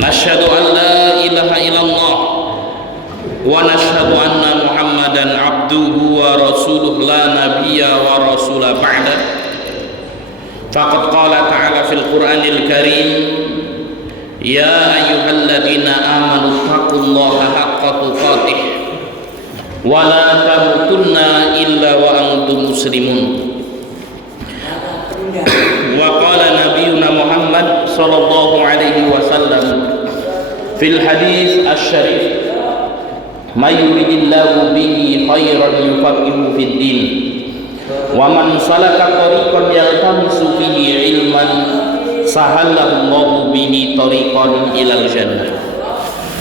Nashhadu an la ilaha illallah wa nashhadu anna Muhammadan abduhu wa rasuluh la nabiyya wa rasula ba'da. Faqad qala ta'ala fil Qur'anil Karim, ya ayyuhalladzina amanu taqullaha haqqa tuqatih wa la tamutunna illa wa antum muslimun. Wa qala nabiyuna Muhammad sallallahu alaihi wasallam fil hadis asy-syarif, may yuridillahu bihi khairan yufaqihu fid din wa man salaka tariqan yaltamisu fihi ilman sahalallahu bihi tariqan ilal jannah.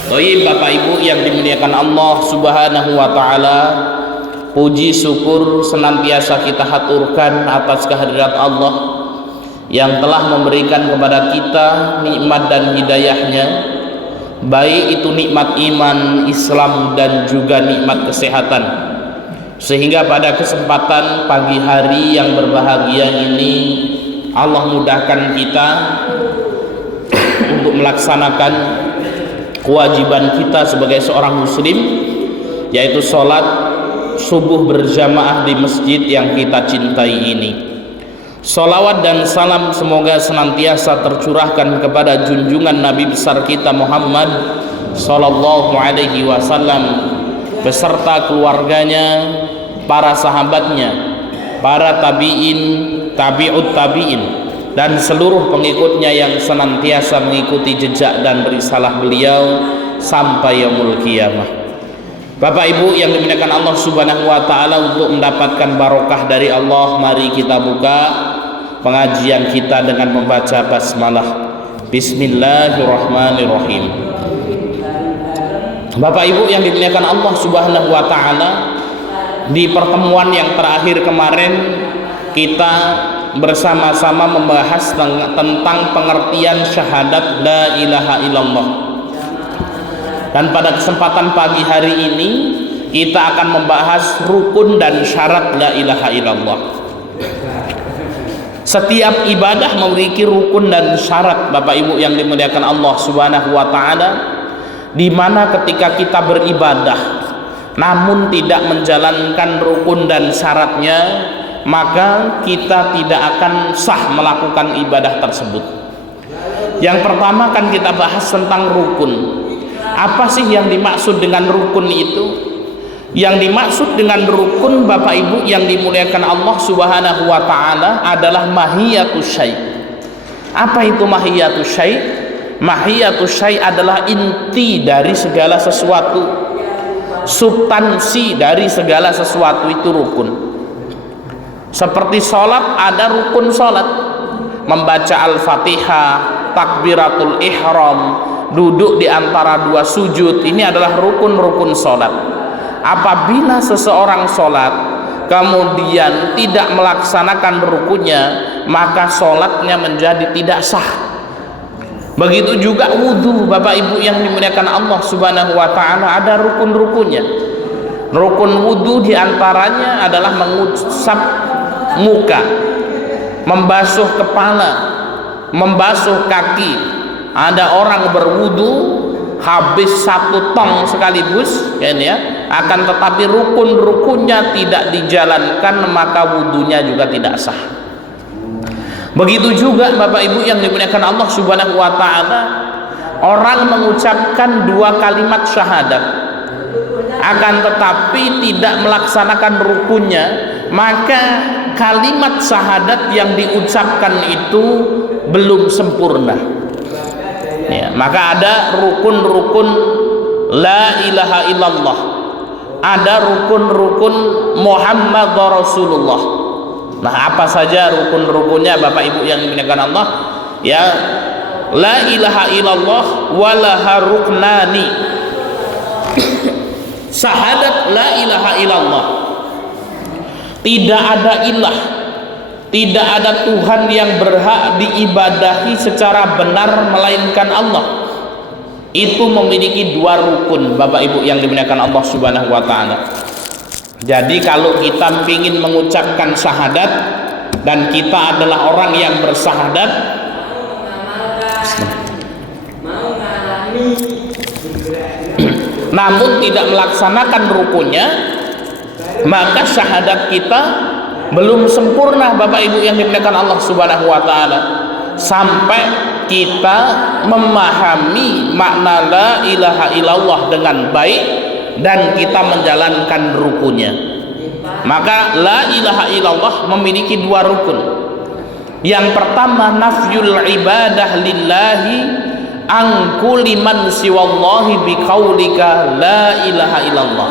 Baik Bapak Ibu yang dimuliakan Allah Subhanahu wa taala, puji syukur senantiasa kita haturkan atas kehadirat Allah yang telah memberikan kepada kita nikmat dan hidayahnya, baik itu nikmat iman, Islam, dan juga nikmat kesehatan, sehingga pada kesempatan pagi hari yang berbahagia ini Allah mudahkan kita untuk melaksanakan kewajiban kita sebagai seorang muslim, yaitu sholat subuh berjamaah di masjid yang kita cintai ini. Salawat dan salam semoga senantiasa tercurahkan kepada junjungan Nabi besar kita Muhammad sallallahu alaihi wasallam beserta keluarganya, para sahabatnya, para tabi'in, tabi'ut tabi'in, dan seluruh pengikutnya yang senantiasa mengikuti jejak dan risalah beliau sampai yaumul qiyamah. Bapak Ibu yang dimuliakan Allah Subhanahu wa taala, untuk mendapatkan barokah dari Allah, mari kita buka pengajian kita dengan membaca basmalah. Bismillahirrahmanirrahim. Bapak Ibu yang dimuliakan Allah Subhanahu wa taala, di pertemuan yang terakhir kemarin kita bersama-sama membahas tentang pengertian syahadat la ilaha illallah. Dan pada kesempatan pagi hari ini kita akan membahas rukun dan syarat la ilaha illallah. Setiap ibadah memiliki rukun dan syarat Bapak Ibu yang dimuliakan Allah Subhanahu wa taala, di mana ketika kita beribadah namun tidak menjalankan rukun dan syaratnya, maka kita tidak akan sah melakukan ibadah tersebut. Yang pertama kan kita bahas tentang rukun. Apa sih yang dimaksud dengan rukun itu? Yang dimaksud dengan rukun Bapak Ibu yang dimuliakan Allah Subhanahu wa taala adalah mahiyatus syai'. Apa itu mahiyatus syai'? Mahiyatus syai' adalah inti dari segala sesuatu, substansi dari segala sesuatu itu rukun. Seperti sholat, ada rukun sholat, membaca Al-Fatihah, takbiratul ihram, duduk di antara dua sujud, ini adalah rukun-rukun sholat. Apabila seseorang sholat kemudian tidak melaksanakan rukunnya, maka sholatnya menjadi tidak sah. Begitu juga wudhu Bapak Ibu yang dimuliakan Allah Subhanahu wa taala, ada rukun-rukunnya. Rukun wudhu diantaranya adalah mengusap muka, membasuh kepala, membasuh kaki. Ada orang berwudu habis 1 tong sekaligus, kan ya, akan tetapi rukun-rukunnya tidak dijalankan, maka wudunya juga tidak sah. Begitu juga Bapak Ibu yang dimuliakan Allah Subhanahu wa taala, orang mengucapkan 2 kalimat syahadat akan tetapi tidak melaksanakan rukunnya, maka kalimat syahadat yang diucapkan itu belum sempurna. Ya, maka ada rukun-rukun la ilaha illallah, ada rukun-rukun Muhammad Rasulullah. Nah, apa saja rukun-rukunnya Bapak Ibu yang dimuliakan Allah? Ya, la ilaha illallah walaha ruknani. Syahadat la ilaha illallah, tidak ada ilah, tidak ada Tuhan yang berhak diibadahi secara benar melainkan Allah. Itu memiliki 2 rukun Bapak Ibu yang dimuliakan Allah Subhanahu wa taala. Jadi kalau kita ingin mengucapkan syahadat dan kita adalah orang yang bersyahadat, namun tidak melaksanakan rukunnya, maka syahadat kita belum sempurna, Bapak Ibu yang dimuliakan Allah Subhanahu wa taala. Sampai kita memahami makna la ilaha illallah dengan baik dan kita menjalankan rukunnya. Maka la ilaha illallah memiliki dua rukun. Yang pertama, nafyul ibadah lillahi an kulli man siwallahi biqaulika la ilaha illallah.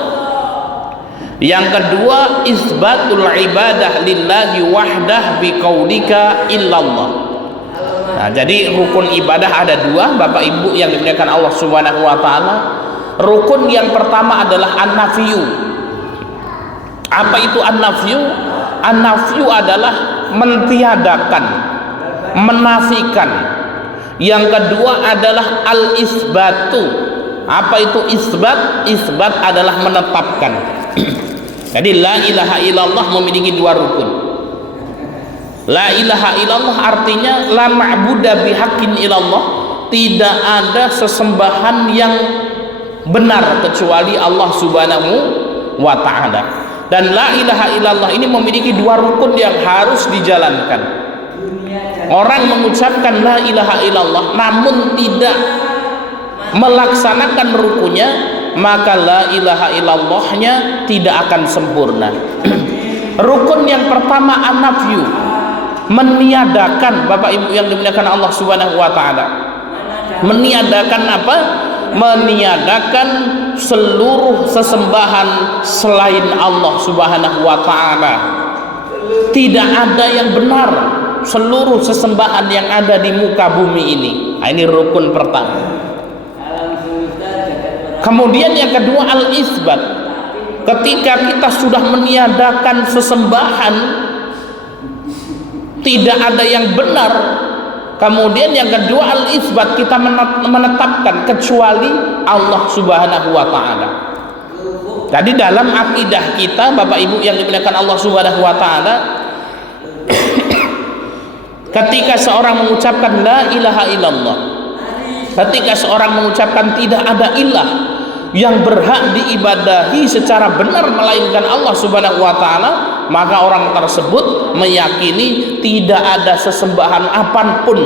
Yang kedua, isbatul ibadah lillahi wahdah biqaulika illallah. Nah, jadi rukun ibadah ada dua, Bapak Ibu yang dimuliakan Allah Subhanahu wa taala. Rukun yang pertama adalah an-nafyu. Apa itu an-nafyu? An-nafyu adalah mentiadakan, menafikan. Yang kedua adalah al-isbatu. Apa itu isbat? Isbat adalah menetapkan. Jadi la ilaha illallah memiliki dua rukun. La ilaha illallah artinya la ma'buda bihaqqin illallah, tidak ada sesembahan yang benar kecuali Allah Subhanahu wa ta'ala. Dan la ilaha illallah ini memiliki dua rukun yang harus dijalankan. Orang mengucapkan la ilaha illallah namun tidak melaksanakan rukunnya, maka la ilaha illallahnya tidak akan sempurna. Rukun yang pertama an-nafyu, meniadakan, Bapak Ibu yang dimuliakan Allah Subhanahu wa taala. Meniadakan apa? Meniadakan seluruh sesembahan selain Allah Subhanahu wa taala. Tidak ada yang benar seluruh sesembahan yang ada di muka bumi ini. Nah, ini rukun pertama. Kemudian yang kedua al-isbat. Ketika kita sudah meniadakan sesembahan, tidak ada yang benar. Kemudian yang kedua al-isbat, kita menetapkan kecuali Allah Subhanahu wa taala. Jadi dalam akidah kita, Bapak Ibu yang dimuliakan Allah Subhanahu wa taala, ketika seorang mengucapkan la ilaha illallah, ketika seorang mengucapkan tidak ada ilah yang berhak diibadahi secara benar melainkan Allah Subhanahu wa taala, maka orang tersebut meyakini tidak ada sesembahan apapun,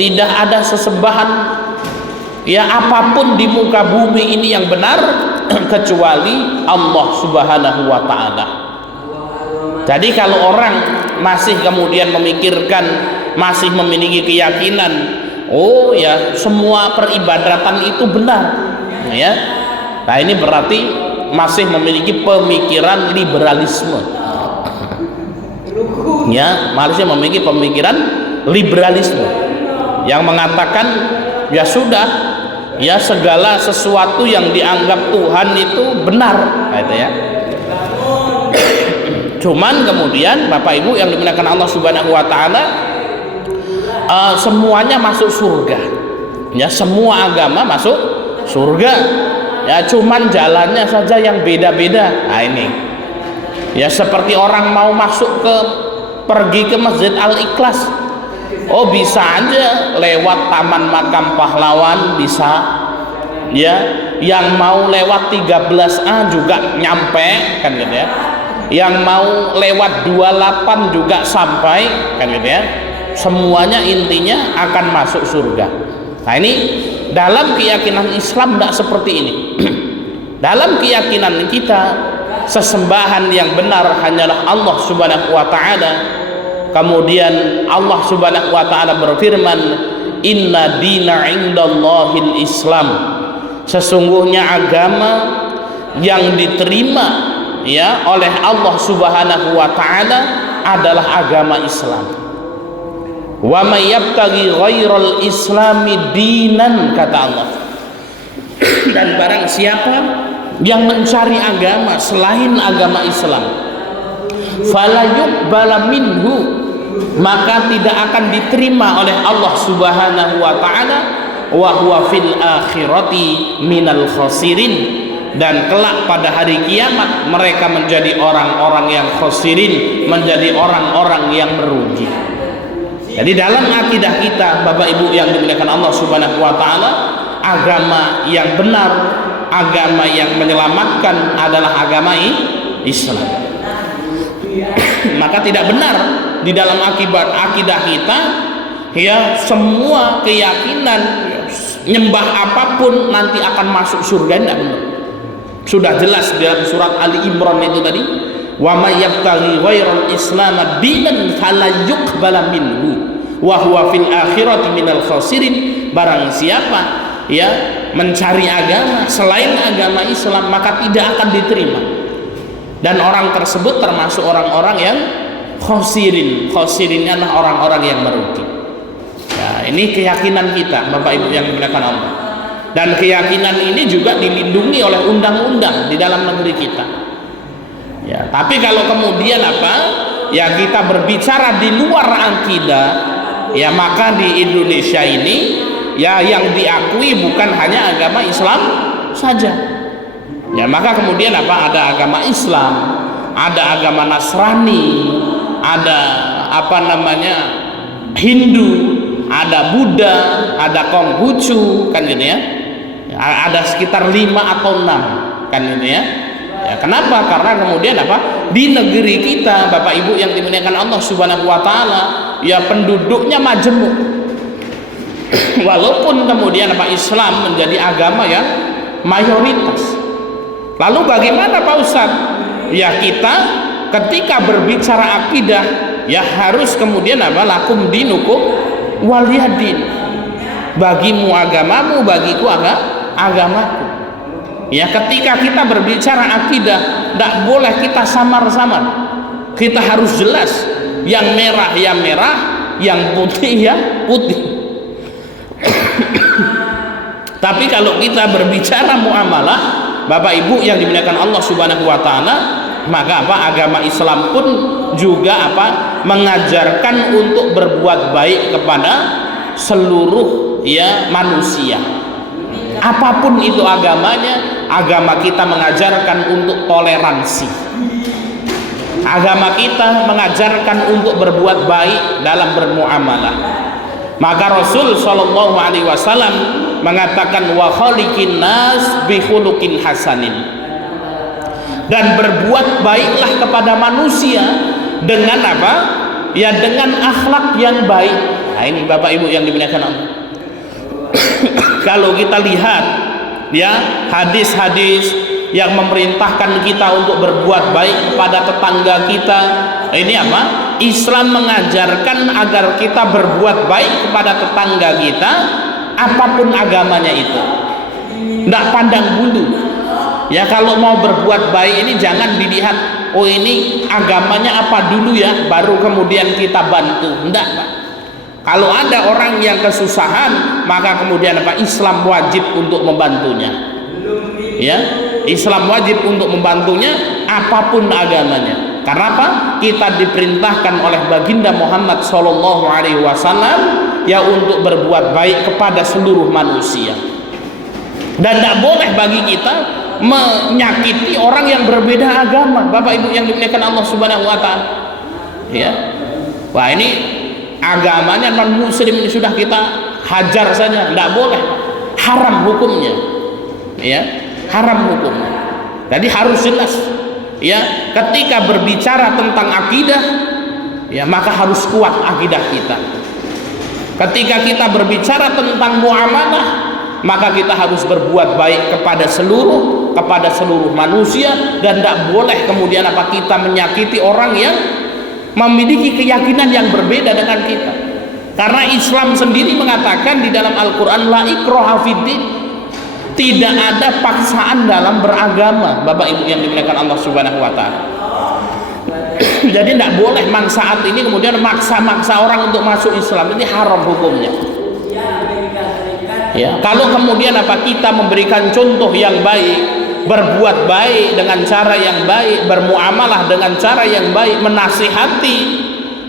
tidak ada sesembahan ya apapun di muka bumi ini yang benar kecuali Allah Subhanahu wa taala. Jadi kalau orang masih kemudian memikirkan, masih memiliki keyakinan, oh ya semua peribadatan itu benar, ya, nah ini berarti masih memiliki pemikiran liberalisme, ya, masih memiliki pemikiran liberalisme yang mengatakan ya sudah, ya segala sesuatu yang dianggap Tuhan itu benar, gitu ya. Cuman kemudian Bapak Ibu yang dimuliakan Allah Subhanahu wa taala, semuanya masuk surga, ya, semua agama masuk surga, ya, cuman jalannya saja yang beda-beda. Nah ini ya seperti orang mau masuk pergi ke Masjid Al-Ikhlas, oh bisa aja lewat Taman Makam Pahlawan, bisa, ya, yang mau lewat 13A juga nyampe, kan gitu ya, yang mau lewat 28 juga sampai, kan gitu ya. Semuanya intinya akan masuk surga. Nah ini dalam keyakinan Islam tidak seperti ini. Dalam keyakinan kita, sesembahan yang benar hanyalah Allah Subhanahu wa taala. Kemudian Allah Subhanahu wa taala berfirman, inna dina indallahil Islam, sesungguhnya agama yang diterima ya oleh Allah Subhanahu wa taala adalah agama Islam. Wa may yabtaghi ghairal islami dinan, kata Allah. Dan barang siapa yang mencari agama selain agama Islam, fala yuqbala minhu, maka tidak akan diterima oleh Allah Subhanahu wa taala, wa huwa fil akhirati minal khasirin, dan kelak pada hari kiamat mereka menjadi orang-orang yang khosirin, menjadi orang-orang yang merugi. Jadi dalam akidah kita, Bapak Ibu yang dimuliakan Allah Subhanahu wa taala, agama yang benar, agama yang menyelamatkan adalah agama Islam. Maka tidak benar di dalam akidah kita ya semua keyakinan nyembah apapun nanti akan masuk surga, tidak benar. Sudah jelas dalam surat Ali Imran itu tadi, wa may yabtaghi ghairal islam dinan fala yuqbala minhu wa huwa fil akhirati minal khasirin. Barang siapa ya mencari agama selain agama Islam maka tidak akan diterima, dan orang tersebut termasuk orang-orang yang khosirin. Khosirinnya adalah orang-orang yang merugi. Nah, ini keyakinan kita Bapak Ibu yang dimuliakan Allah, dan keyakinan ini juga dilindungi oleh undang-undang di dalam negeri kita ya. Tapi kalau kemudian ya kita berbicara di luar akidah ya, maka di Indonesia ini ya yang diakui bukan hanya agama Islam saja ya, maka kemudian ada agama Islam, ada agama Nasrani, ada Hindu, ada Buddha, ada Konghucu, kan gitu ya. Ada sekitar 5 atau 6 kan gitu ya. Ya, kenapa? Karena kemudian di negeri kita Bapak Ibu yang dimuliakan Allah Subhanahu wa taala ya penduduknya majemuk. Walaupun kemudian Islam menjadi agama yang mayoritas. Lalu bagaimana Pak Ustaz? Ya kita ketika berbicara akidah ya harus kemudian lakum dinukum waliyadin. Bagimu agamamu, bagiku agamaku. Ya ketika kita berbicara akidah tidak boleh kita samar-samar. Kita harus jelas, yang merah ya merah, yang putih ya putih. Tapi kalau kita berbicara muamalah Bapak Ibu yang dimuliakan Allah Subhanahu wa taala, maka agama Islam pun juga mengajarkan untuk berbuat baik kepada seluruh ya manusia. Apapun itu agamanya, agama kita mengajarkan untuk toleransi. Agama kita mengajarkan untuk berbuat baik dalam bermuamalah. Maka Rasul sallallahu alaihi wasallam mengatakan wa khaliqin nas bi khuluqin hasanin. Dan berbuat baiklah kepada manusia dengan ya dengan akhlak yang baik. Nah ini Bapak Ibu yang dimuliakan Allah. Kalau kita lihat ya hadis-hadis yang memerintahkan kita untuk berbuat baik kepada tetangga kita, ini Islam mengajarkan agar kita berbuat baik kepada tetangga kita apapun agamanya itu, tidak pandang bulu ya. Kalau mau berbuat baik ini jangan dilihat oh ini agamanya apa dulu ya baru kemudian kita bantu, tidak Pak. Kalau ada orang yang kesusahan maka kemudian Islam wajib untuk membantunya ya. Islam wajib untuk membantunya apapun agamanya. Karena kita diperintahkan oleh baginda Muhammad sallallahu alaihi wasallam ya untuk berbuat baik kepada seluruh manusia. Dan tidak boleh bagi kita menyakiti orang yang berbeda agama. Bapak Ibu yang dimuliakan Allah Subhanahu wa taala. Ya. Wah, ini agamanya non muslim ini sudah kita hajar saja, tidak boleh. Haram hukumnya. Ya, haram hukumnya. Jadi harus jelas. Ya, ketika berbicara tentang akidah ya maka harus kuat akidah kita. Ketika kita berbicara tentang muamalah maka kita harus berbuat baik kepada seluruh manusia, dan tidak boleh kemudian kita menyakiti orang yang memiliki keyakinan yang berbeda dengan kita. Karena Islam sendiri mengatakan di dalam Al-Quran la ikraha fiddin, tidak ada paksaan dalam beragama. Bapak Ibu yang dimuliakan Allah Subhanahu wa taala. Jadi tidak boleh saat ini kemudian maksa-maksa orang untuk masuk Islam, ini haram hukumnya. Ya, kalau kemudian kita memberikan contoh yang baik, berbuat baik dengan cara yang baik, bermuamalah dengan cara yang baik, menasihati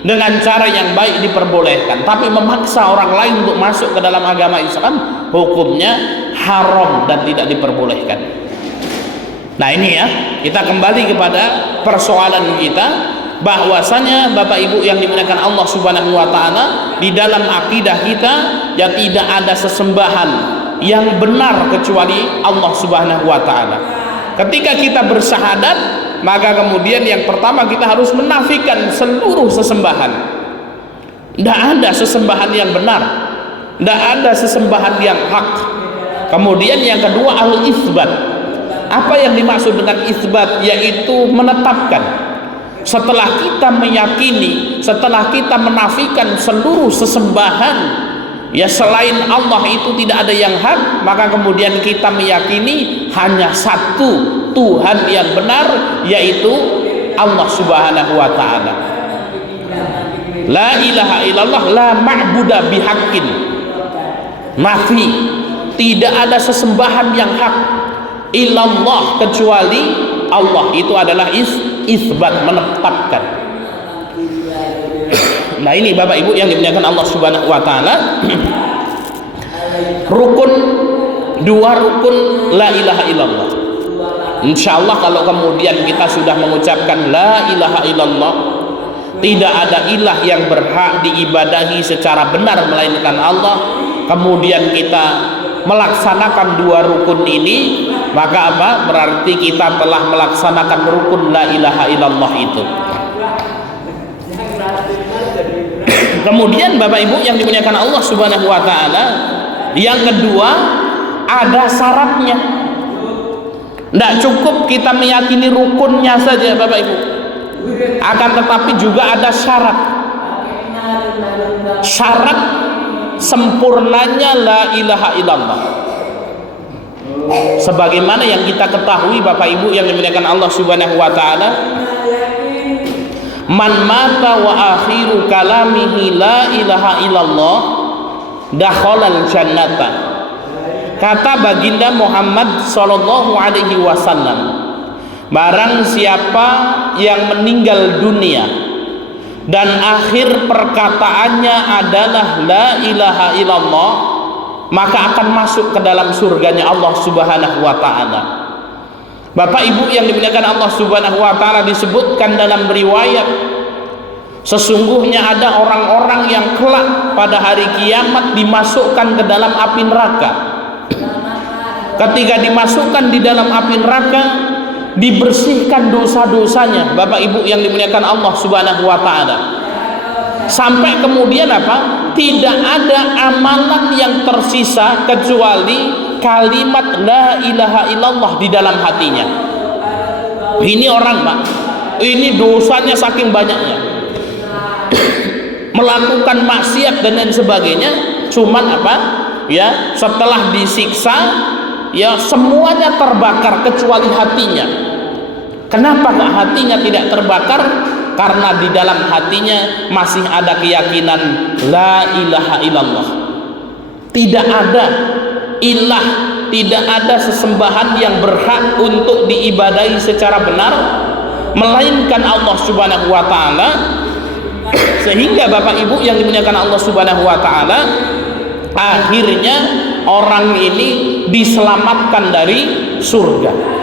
dengan cara yang baik diperbolehkan. Tapi memaksa orang lain untuk masuk ke dalam agama Islam, hukumnya haram dan tidak diperbolehkan. Nah ini ya, kita kembali kepada persoalan kita, bahwasanya Bapak Ibu yang dimuliakan Allah Subhanahu wa taala, di dalam akidah kita ya tidak ada sesembahan yang benar kecuali Allah Subhanahu wa taala. Ketika kita bersyahadat, maka kemudian yang pertama kita harus menafikan seluruh sesembahan. Tidak ada sesembahan yang benar, tidak ada sesembahan yang hak. Kemudian yang kedua al-itsbat. Apa yang dimaksud dengan itsbat? Yaitu menetapkan. Setelah kita meyakini, setelah kita menafikan seluruh sesembahan ya selain Allah itu tidak ada yang hak, maka kemudian kita meyakini hanya satu Tuhan yang benar, yaitu Allah Subhanahu wa taala. La ilaha illallah, la ma'buda bihaqqin. Nafi, tidak ada sesembahan yang hak illallah kecuali Allah. Itu adalah isbat, menetapkan. Nah ini Bapak Ibu yang dimuliakan Allah Subhanahu wa taala, rukun, dua rukun la ilaha illallah. Insyaallah kalau kemudian kita sudah mengucapkan la ilaha illallah, tidak ada ilah yang berhak diibadahi secara benar melainkan Allah, kemudian kita melaksanakan dua rukun ini, maka apa? Berarti kita telah melaksanakan rukun la ilaha illallah itu. Kemudian Bapak Ibu yang dimuliakan Allah Subhanahu wa taala, yang kedua ada syaratnya. Tidak cukup kita meyakini rukunnya saja Bapak Ibu, akan tetapi juga ada syarat. Syarat sempurnanya la ilaha illallah. Sebagaimana yang kita ketahui Bapak Ibu yang dimuliakan Allah Subhanahu wa taala, man mata wa akhiru kalamihi la ilaha illallah dakhalal jannata. Kata baginda Muhammad sallallahu alaihi wasallam, barang siapa yang meninggal dunia dan akhir perkataannya adalah la ilaha illallah, maka akan masuk ke dalam surganya Allah Subhanahu wa taala. Bapak Ibu yang dimuliakan Allah Subhanahu wa taala, disebutkan dalam riwayat, sesungguhnya ada orang-orang yang kelak pada hari kiamat dimasukkan ke dalam api neraka. Ketika dimasukkan di dalam api neraka, dibersihkan dosa-dosanya Bapak Ibu yang dimuliakan Allah Subhanahu wa taala, sampai kemudian apa? Tidak ada amalan yang tersisa kecuali kalimat la ilaha illallah di dalam hatinya. Ini orang Pak, ini dosanya saking banyaknya, melakukan maksiat dan lain sebagainya, cuman apa ya, setelah disiksa ya semuanya terbakar kecuali hatinya. Kenapa hatinya tidak terbakar? Karena di dalam hatinya masih ada keyakinan la ilaha illallah. Tidak ada ilah, tidak ada sesembahan yang berhak untuk diibadahi secara benar melainkan Allah Subhanahu wa taala. Sehingga Bapak Ibu yang dimuliakan Allah Subhanahu wa taala, akhirnya orang ini diselamatkan dari surga.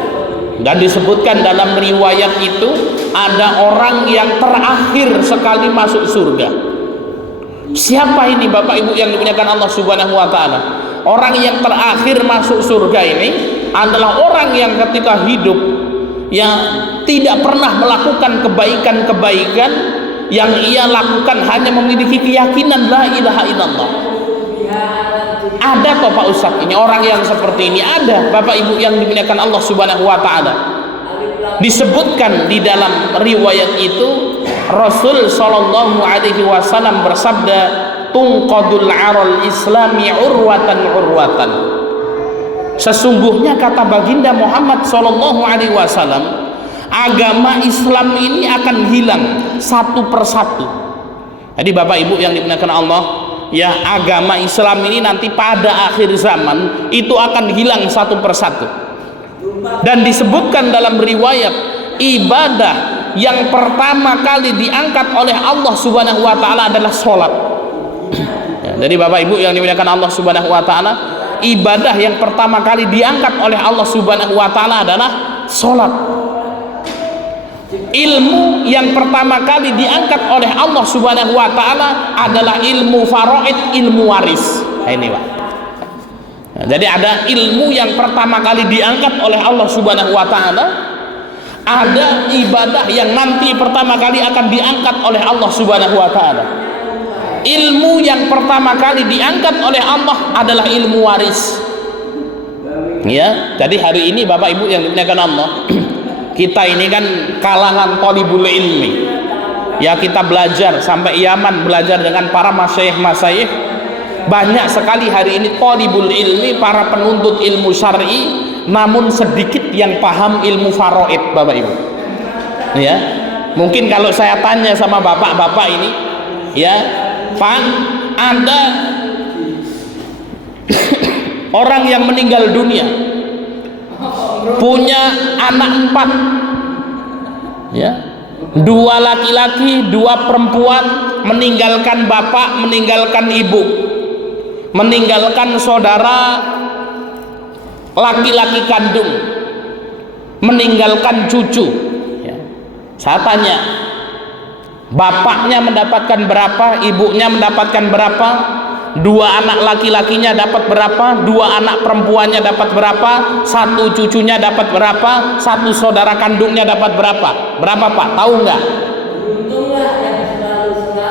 Dan disebutkan dalam riwayat itu ada orang yang terakhir sekali masuk surga. Siapa ini Bapak Ibu yang dimuliakan Allah Subhanahu wa taala? Orang yang terakhir masuk surga ini adalah orang yang ketika hidup yang tidak pernah melakukan kebaikan-kebaikan, yang ia lakukan hanya memiliki keyakinan la ilaha illallah. Ada kok Pak Ustadz, ini orang yang seperti ini ada Bapak Ibu yang dimuliakan Allah Subhanahu wa taala. Disebutkan di dalam riwayat itu, Rasul sallallahu alaihi wasallam bersabda, tunqadul aral islami urwatan urwatan. Sesungguhnya kata baginda Muhammad sallallahu alaihi wasallam, agama Islam ini akan hilang satu persatu. Jadi Bapak Ibu yang dimuliakan Allah, ya, agama Islam ini nanti pada akhir zaman itu akan hilang satu persatu. Dan disebutkan dalam riwayat, ibadah yang pertama kali diangkat oleh Allah Subhanahu wa taala adalah sholat. Ya, jadi Bapak Ibu yang dimuliakan Allah Subhanahu wa taala, ibadah yang pertama kali diangkat oleh Allah Subhanahu wa taala adalah sholat. Ilmu yang pertama kali diangkat oleh Allah Subhanahu wa taala adalah ilmu faraid, ilmu waris. Nah, ini Pak. Nah, Jadi ada ilmu yang pertama kali diangkat oleh Allah Subhanahu wa taala, ada ibadah yang nanti pertama kali akan diangkat oleh Allah Subhanahu wa taala. Ilmu yang pertama kali diangkat oleh Allah adalah ilmu waris. Ya, jadi hari ini Bapak Ibu yang dimuliakan Allah, kita ini kan kalangan thalibul ilmi. Ya, kita belajar sampai Yaman, belajar dengan para masyayikh. Banyak sekali hari ini thalibul ilmi, para penuntut ilmu syar'i, namun sedikit yang paham ilmu faraid, Bapak Ibu. Ya, mungkin kalau saya tanya sama bapak-bapak ini, ya, Pak, ada orang yang meninggal dunia, punya anak 4, ya, 2 laki-laki, 2 perempuan, meninggalkan bapak, meninggalkan ibu, meninggalkan saudara laki-laki kandung, meninggalkan cucu. Ya. Saya tanya, bapaknya mendapatkan berapa, ibunya mendapatkan berapa, 2 anak laki-lakinya dapat berapa, 2 anak perempuannya dapat berapa, 1 cucunya dapat berapa, 1 saudara kandungnya dapat berapa? Berapa Pak? Tahu nggak?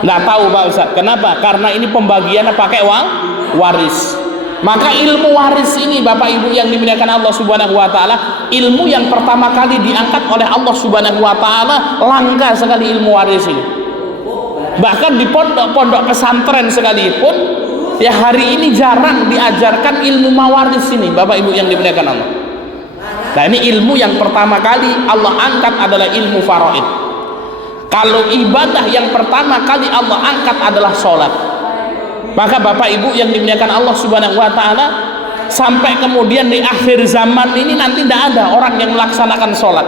Nggak tahu Pak Ustaz. Kenapa? Karena ini pembagiannya pakai waris. Maka ilmu waris ini Bapak Ibu yang dimuliakan Allah Subhanahu wa taala, ilmu yang pertama kali diangkat oleh Allah Subhanahu wa taala, langka sekali ilmu waris ini. Bahkan di pondok-pondok pesantren sekalipun, ya, hari ini jarang diajarkan ilmu mawaris ini, Bapak Ibu yang dimuliakan Allah. Nah, ini ilmu yang pertama kali Allah angkat adalah ilmu faraid. Kalau ibadah yang pertama kali Allah angkat adalah sholat, maka Bapak Ibu yang dimuliakan Allah Subhanahu wa taala, sampai kemudian di akhir zaman ini nanti tidak ada orang yang melaksanakan sholat.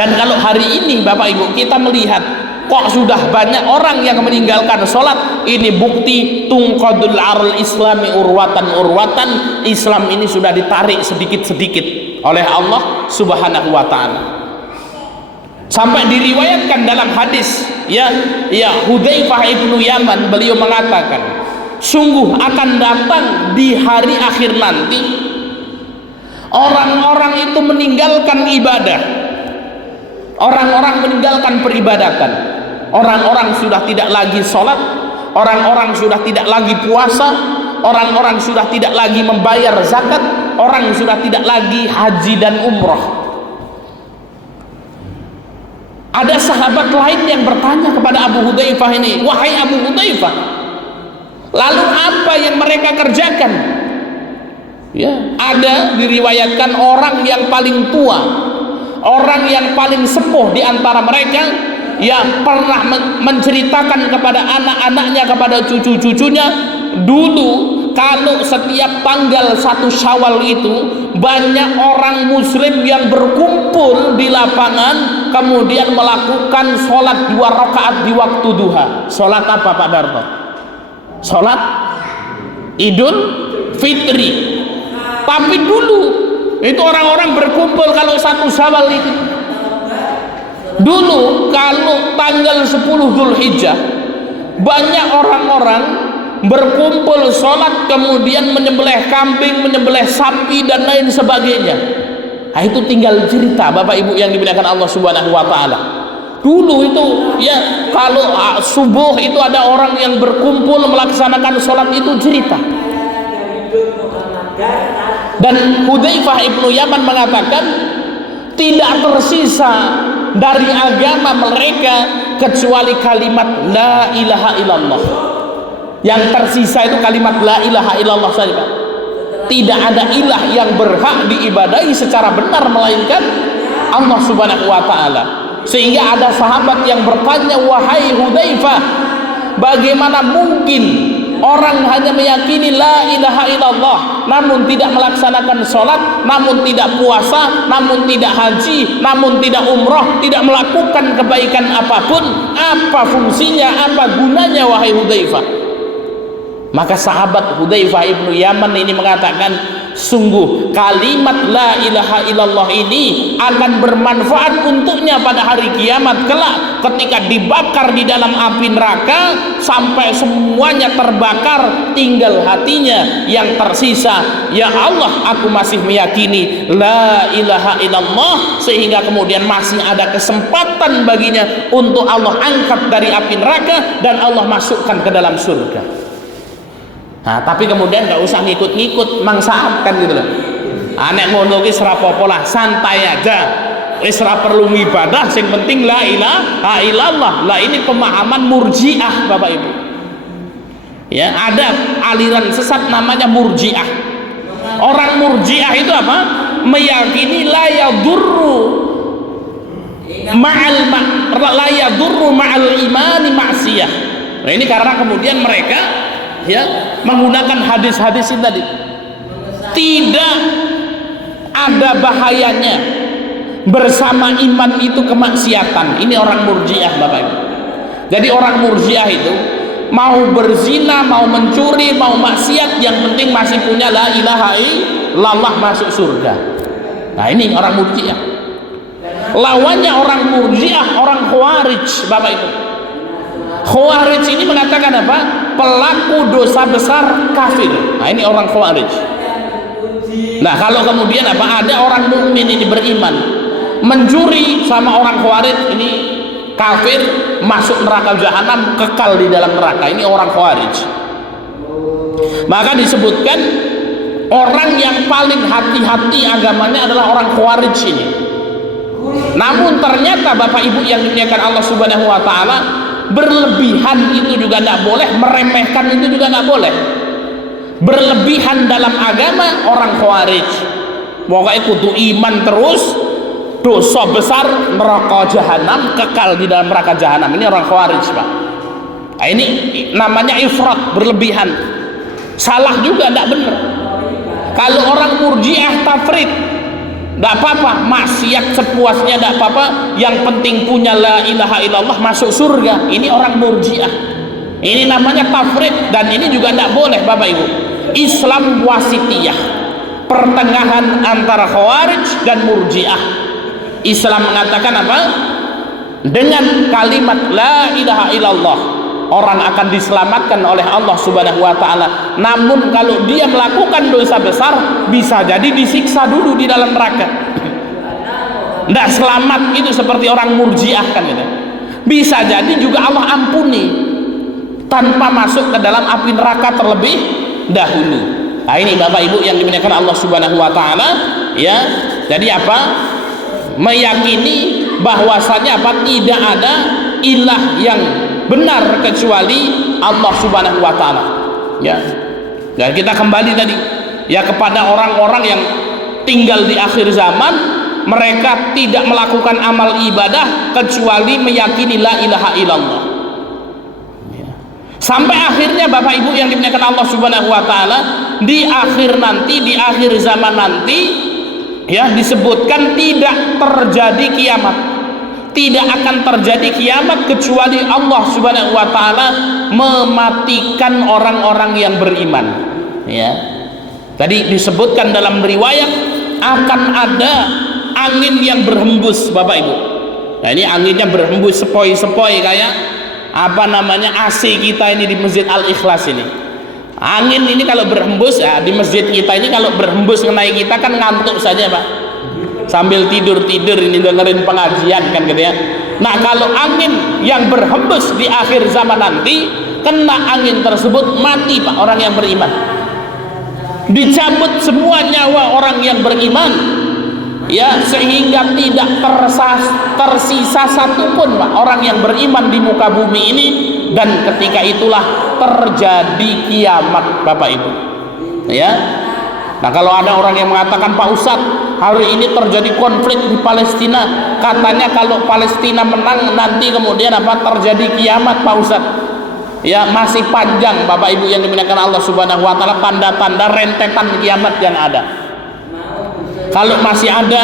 Dan kalau hari ini Bapak Ibu kita melihat kok sudah banyak orang yang meninggalkan sholat, ini bukti tungqadul arul islami urwatan, Islam ini sudah ditarik sedikit-sedikit oleh Allah Subhanahu wa taala. Sampai diriwayatkan dalam hadis, ya Hudzaifah ibnu Yaman, beliau mengatakan, sungguh akan datang di hari akhir nanti orang-orang itu meninggalkan ibadah, orang-orang meninggalkan peribadatan, orang-orang sudah tidak lagi sholat, orang-orang sudah tidak lagi puasa, orang-orang sudah tidak lagi membayar zakat, orang sudah tidak lagi haji dan umrah. Ada sahabat lain yang bertanya kepada Abu Hudzaifah ini, wahai Abu Hudzaifah, lalu apa yang mereka kerjakan? Ya, ada diriwayatkan orang yang paling tua, orang yang paling sepuh di antara mereka, yang pernah menceritakan kepada anak-anaknya, kepada cucu-cucunya, dulu kalau setiap tanggal 1 Syawal itu banyak orang muslim yang berkumpul di lapangan, kemudian melakukan sholat 2 rakaat di waktu duha. Sholat apa Pak Darto? Sholat Idul Fitri. Tapi dulu itu orang-orang berkumpul kalau 1 Syawal itu. Dulu kalau tanggal 10 Dzulhijjah banyak orang-orang berkumpul sholat, kemudian menyembelih kambing, menyembelih sapi dan lain sebagainya. Nah, itu tinggal cerita Bapak Ibu yang dimuliakan Allah Subhanahu wa taala. Dulu itu ya kalau subuh itu ada orang yang berkumpul melaksanakan sholat, itu cerita. Dan Hudzaifah ibnu Yaman mengatakan tidak tersisa dari agama mereka kecuali kalimat la ilaha illallah. Yang tersisa itu kalimat la ilaha illallah saja, Pak. Tidak ada ilah yang berhak diibadahi secara benar melainkan Allah Subhanahu wa taala. Sehingga ada sahabat yang bertanya, wahai Hudzaifah, bagaimana mungkin orang hanya meyakini la ilaha illallah namun tidak melaksanakan sholat, namun tidak puasa, namun tidak haji, namun tidak umroh, tidak melakukan kebaikan apapun? Apa fungsinya, apa gunanya wahai Hudzaifah? Maka sahabat Hudzaifah ibnu Yaman ini mengatakan, sungguh kalimat la ilaha illallah ini akan bermanfaat untuknya pada hari kiamat kelak ketika dibakar di dalam api neraka sampai semuanya terbakar, tinggal hatinya yang tersisa. Ya Allah, aku masih meyakini la ilaha illallah, sehingga kemudian masih ada kesempatan baginya untuk Allah angkat dari api neraka dan Allah masukkan ke dalam surga. Nah, tapi kemudian nggak usah ngikut-ngikut mangsaatkan gitu loh. Anek ngono ki serapopo lah, santai aja. Wis ora perlu ibadah, sing penting la ilaha illallah. Lah ini pemahaman Murji'ah, Bapak Ibu. Ya, ada aliran sesat namanya Murji'ah. Orang Murji'ah itu apa? Meyakini la yadurru ma'al imani ma'siyah. Nah, ini karena kemudian mereka ya menggunakan hadis-hadis ini tadi, tidak ada bahayanya bersama iman itu kemaksiatan. Ini orang Murji'ah, Bapak Ibu. Jadi orang Murji'ah itu mau berzina, mau mencuri, mau maksiat, yang penting masih punya la ilaha illallah, masuk surga. Nah, ini orang Murji'ah. Lawannya orang Murji'ah, orang Khawarij, Bapak Ibu. Khawarij ini mengatakan apa? Pelaku dosa besar kafir. Nah, ini orang Khawarij. Nah, kalau kemudian apa? Ada orang mukmin ini beriman, mencuri sama orang Khawarij, ini kafir, masuk neraka jahanam, kekal di dalam neraka. Ini orang Khawarij. Maka disebutkan orang yang paling hati-hati agamanya adalah orang Khawarij ini. Namun ternyata Bapak Ibu yang dimuliakan Allah Subhanahu wa taala, berlebihan itu juga tidak boleh, meremehkan itu juga tidak boleh. Berlebihan dalam agama orang Khawarij, pokoknya kudu iman terus, dosa besar, neraka jahanam, kekal di dalam neraka jahanam. Ini orang Khawarij, Pak. Nah, ini namanya ifrat, berlebihan. Salah juga, tidak benar. Kalau orang Murji'ah tafrid, tidak apa-apa, maksiat sepuasnya tidak apa-apa, yang penting punya la ilaha illallah, masuk surga. Ini orang Murji'ah. Ini namanya tafrid, dan ini juga tidak boleh, Bapak Ibu. Islam wasitiyah, pertengahan antara Khawarij dan Murji'ah. Islam mengatakan apa? Dengan kalimat la ilaha illallah, orang akan diselamatkan oleh Allah Subhanahu wa taala. Namun kalau dia melakukan dosa besar, bisa jadi disiksa dulu di dalam neraka. Tidak selamat, itu seperti orang Murji'ah kan gitu. Bisa jadi juga Allah ampuni tanpa masuk ke dalam api neraka terlebih dahulu. Nah, ini Bapak Ibu yang dimuliakan Allah Subhanahu wa taala, ya. Jadi apa? Meyakini bahwasanya apa? Tidak ada ilah yang benar kecuali Allah Subhanahu wa taala. Ya. Dan kita kembali tadi ya kepada orang-orang yang tinggal di akhir zaman, mereka tidak melakukan amal ibadah kecuali meyakini la ilaha illallah. Ya. Sampai akhirnya Bapak Ibu yang dimuliakan Allah Subhanahu wa taala, di akhir nanti, di akhir zaman nanti ya disebutkan tidak terjadi kiamat. Tidak akan terjadi kiamat kecuali Allah Subhanahu wa taala mematikan orang-orang yang beriman. Ya. Tadi disebutkan dalam riwayat akan ada angin yang berhembus, Bapak Ibu. Nah, ini anginnya berhembus sepoi-sepoi kayak apa namanya AC kita ini di Masjid Al-Ikhlas ini. Angin ini kalau berhembus ya di masjid kita ini, kalau berhembus mengenai kita kan ngantuk saja, Pak. Sambil tidur-tidur ini dengerin pengajian kan gitu ya. Nah, kalau angin yang berhembus di akhir zaman nanti, kena angin tersebut mati, Pak, orang yang beriman. Dicabut semua nyawa orang yang beriman. Ya, sehingga tidak tersisa satupun, Pak, orang yang beriman di muka bumi ini, dan ketika itulah terjadi kiamat, Bapak Ibu. Ya. Nah, kalau ada orang yang mengatakan, Pak Ustadz, hari ini terjadi konflik di Palestina, katanya kalau Palestina menang nanti kemudian apa terjadi kiamat, Pak Ustadz. Ya, masih panjang Bapak Ibu yang dimuliakan Allah Subhanahu wa taala, tanda-tanda rentetan kiamat yang ada. Kalau masih ada